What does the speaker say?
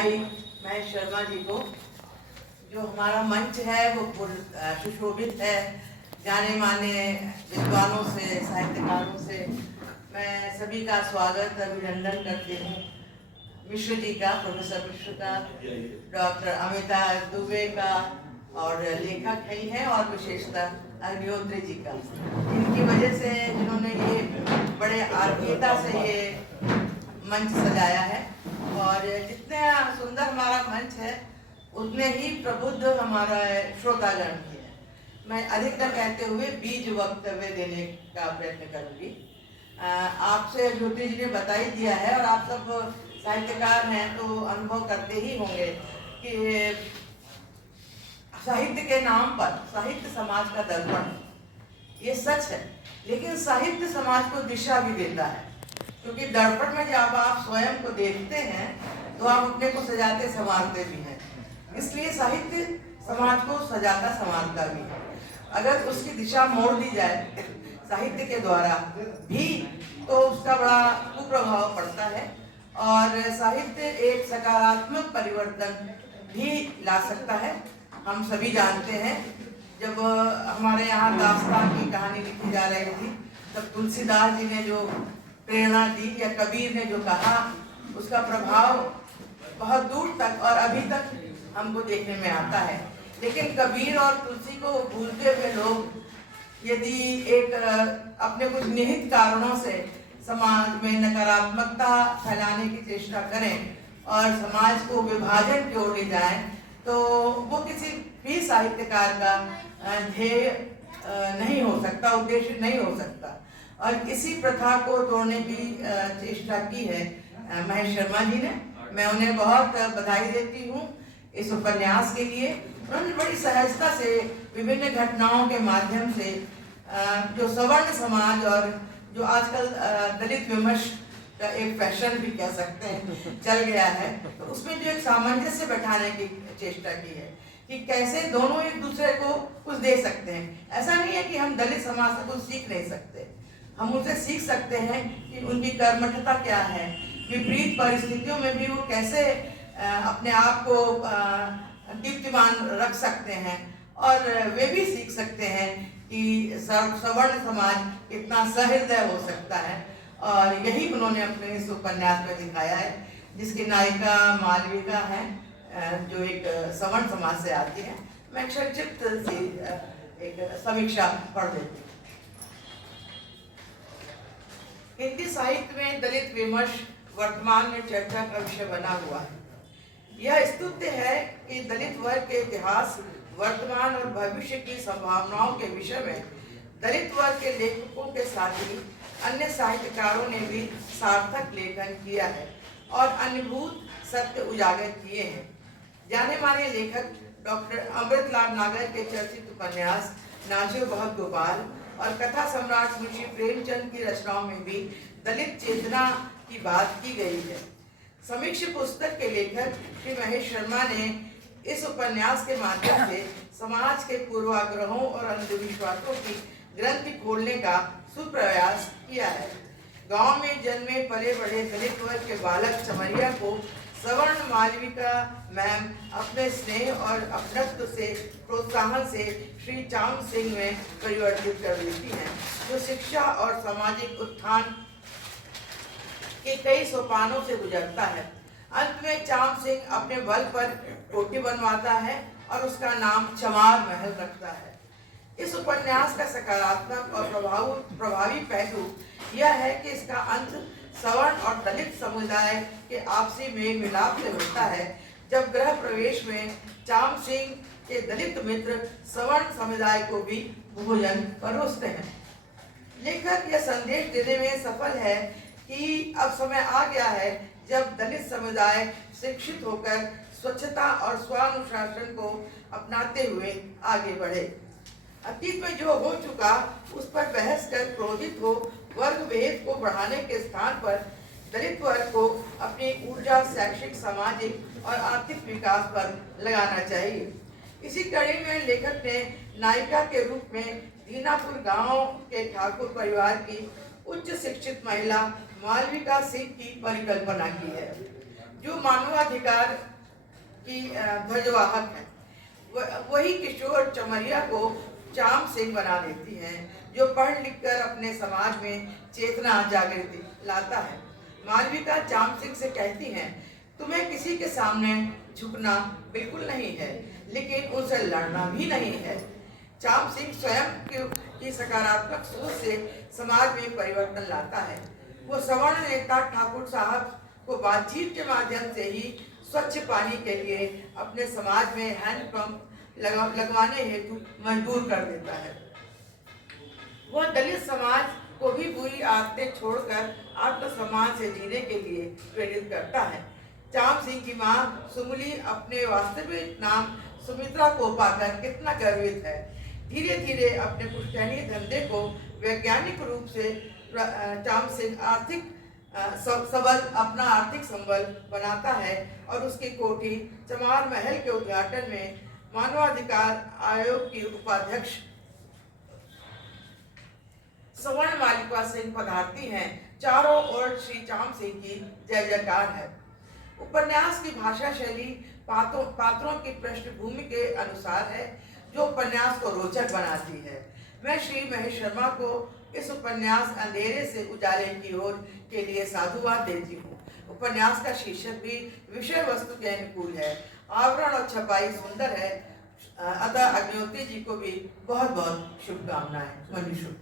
भाई महेश शर्मा जी को। जो हमारा मंच है वो सुशोभित है जाने माने विद्वानों से, साहित्यकारों से। मैं सभी का स्वागत अभिनंदन करती हूँ। मिश्र जी का, प्रोफेसर मिश्र का, डॉक्टर अमिता दुबे का, और लेखक ही हैं, और विशेषतः अग्निहोत्री जी का। इनकी वजह से जिन्होंने ये बड़े आत्मीयता से ये मंच सजाया है, और जितने सुंदर हमारा मंच है उतने ही प्रबुद्ध हमारा श्रोतागण भी है। मैं अधिक न कहते हुए बीज वक्तव्य देने का प्रयत्न करूंगी। आपसे ज्योति जी ने बता ही दिया है, और आप सब साहित्यकार हैं तो अनुभव करते ही होंगे कि साहित्य के नाम पर साहित्य समाज का दर्पण, ये सच है। लेकिन साहित्य समाज को दिशा भी देता है, क्योंकि दर्पण में जब आप स्वयं को देखते हैं तो आप अपने को सजाते संवारते भी हैं। इसलिए साहित्य समाज को सजाता संवारता भी है। अगर उसकी दिशा मोड़ दी जाए साहित्य के द्वारा भी तो उसका बड़ा कुप्रभाव पड़ता है, और साहित्य एक सकारात्मक परिवर्तन भी ला सकता है। हम सभी जानते हैं, जब हमारे यहाँ दास्तान की कहानी लिखी जा रही थी तब तुलसीदास जी ने जो प्रेरणा दी या कबीर ने जो कहा, उसका प्रभाव बहुत दूर तक और अभी तक हमको देखने में आता है। लेकिन कबीर और तुलसी को भूलते हुए लोग यदि एक अपने कुछ निहित कारणों से समाज में नकारात्मकता फैलाने की चेष्टा करें और समाज को विभाजन की ओर ले जाएं, तो वो किसी भी साहित्यकार का ध्येय नहीं हो सकता, उद्देश्य नहीं हो सकता। और इसी प्रथा को तोड़ने की चेष्टा की है महेश शर्मा जी ने। मैं उन्हें बहुत बधाई देती हूँ इस उपन्यास के लिए। उन्होंने बड़ी सहजता से विभिन्न घटनाओं के माध्यम से जो सवर्ण समाज और जो आजकल दलित विमर्श का एक फैशन भी कह सकते हैं चल गया है, तो उसमें जो एक सामंजस्य बैठाने की चेष्टा की है कि कैसे दोनों एक दूसरे को कुछ दे सकते हैं। ऐसा नहीं है कि हम दलित समाज से कुछ सीख नहीं सकते, हम उनसे सीख सकते हैं कि उनकी कर्मठता क्या है, विपरीत परिस्थितियों में भी वो कैसे अपने आप को दीप्तिमान रख सकते हैं, और वे भी सीख सकते हैं कि सवर्ण समाज कितना सहृदय हो सकता है। और यही उन्होंने अपने इस उपन्यास में दिखाया है, जिसकी नायिका मालविका है, जो एक सवर्ण समाज से आती है। मैं संक्षिप्त सी एक समीक्षा पढ़ देती हूँ। हिंदी साहित्य में दलित विमर्श वर्तमान में चर्चा का विषय बना हुआ है। यह स्तुत्य है कि दलित वर्ग के इतिहास, वर्तमान और भविष्य की संभावनाओं के विषय में दलित वर्ग के लेखकों के साथ ही अन्य साहित्यकारों ने भी सार्थक लेखन किया है और अनुभूत सत्य उजागर किए हैं। जाने माने लेखक डॉक्टर अमृतलाल नागर के चर्चित उपन्यास नाजियो बहुत गोपाल और कथा सम्राट मुंशी प्रेमचंद की रचनाओं में भी दलित चेतना की बात की गई है। समीक्ष पुस्तक के लेखक श्री महेश शर्मा ने इस उपन्यास के माध्यम से समाज के पूर्वाग्रहों और अंधविश्वासों की ग्रंथि खोलने का सुप्रयास किया है। गांव में जन्मे पले बड़े दलित वर्ग के बालक चमरिया को सवर्ण मालविका मैम अपने स्नेह और अपनत्व से, प्रोत्साहन से श्री चाम सिंह में परिवर्तित कर देती हैं, जो शिक्षा और सामाजिक उत्थान के कई सोपानों से गुजरता है। अंत में चाम सिंह अपने बल पर कोठी बनवाता है और उसका नाम चमार महल रखता है। इस उपन्यास का सकारात्मक और प्रभावी पहलू यह है कि इसका अंत सवर्ण और दलित समुदाय के आपसी मेल मिलाप से होता है, जब गृह प्रवेश में चाम सिंह के दलित मित्र सवर्ण समुदाय को भी भोजन परोसते हैं। लेखक यह संदेश देने में सफल है कि अब समय आ गया है जब दलित समुदाय शिक्षित होकर स्वच्छता और स्वानुशासन को अपनाते हुए आगे बढ़े। अतीत में जो हो चुका उस पर बहस कर क्रोधित हो वर्ग भेद को बढ़ाने के स्थान पर दलित वर्ग को अपनी ऊर्जा शैक्षिक, सामाजिक और आर्थिक विकास पर लगाना चाहिए। इसी कड़ी में लेखक ने नायिका के रूप में दीनापुर गांव के ठाकुर परिवार की उच्च शिक्षित महिला मालविका सिंह की परिकल्पना की है। जो मानवाधिकार की ध्वजवाहक है, वही किशोर चमरिया को चाम सिंह बना देती है, जो पढ़ लिख कर अपने समाज में चेतना जागृति लाता है। मालविका चाम सिंह से कहती हैं, तुम्हें किसी के सामने झुकना बिल्कुल नहीं है, लेकिन उनसे लड़ना भी नहीं है। चाम सिंह स्वयं की सकारात्मक सोच से समाज में परिवर्तन लाता है। वो सवर्ण नेता ठाकुर साहब को बातचीत के माध्यम से ही स्वच्छ पानी के लिए अपने समाज में हैंडपंप लगवाने हेतु मजबूर कर देता है। वह दलित समाज को भी बुरी आदतें छोड़कर आत्मसम्मान से जीने के लिए प्रेरित करता है। चाम सिंह की मां सुमुली अपने वास्तविक नाम सुमित्रा को पाकर कितना गर्वित है। धीरे धीरे अपने पुश्तैनी धंधे को वैज्ञानिक रूप से चाम सिंह अपना आर्थिक संबल बनाता है और उसकी कोठी चमार महल के उद्घाटन में मानवाधिकार आयोग की उपाध्यक्ष सवर्ण मालिका सिंह पधारती हैं। चारों ओर श्री चाम सिंह की जय जयकार है। उपन्यास की भाषा शैली पात्रों की पृष्ठभूमि के अनुसार है, जो उपन्यास को रोचक बनाती है। मैं श्री महेश शर्मा को इस उपन्यास अंधेरे से उजाले की ओर के लिए साधुवाद देती हूँ। उपन्यास का शीर्षक भी विषय वस्तु के अनुकूल है। आवरण और छपाई सुंदर है। अतः अग्निहोत्री जी को भी बहुत बहुत शुभकामनाएं। मनीषु।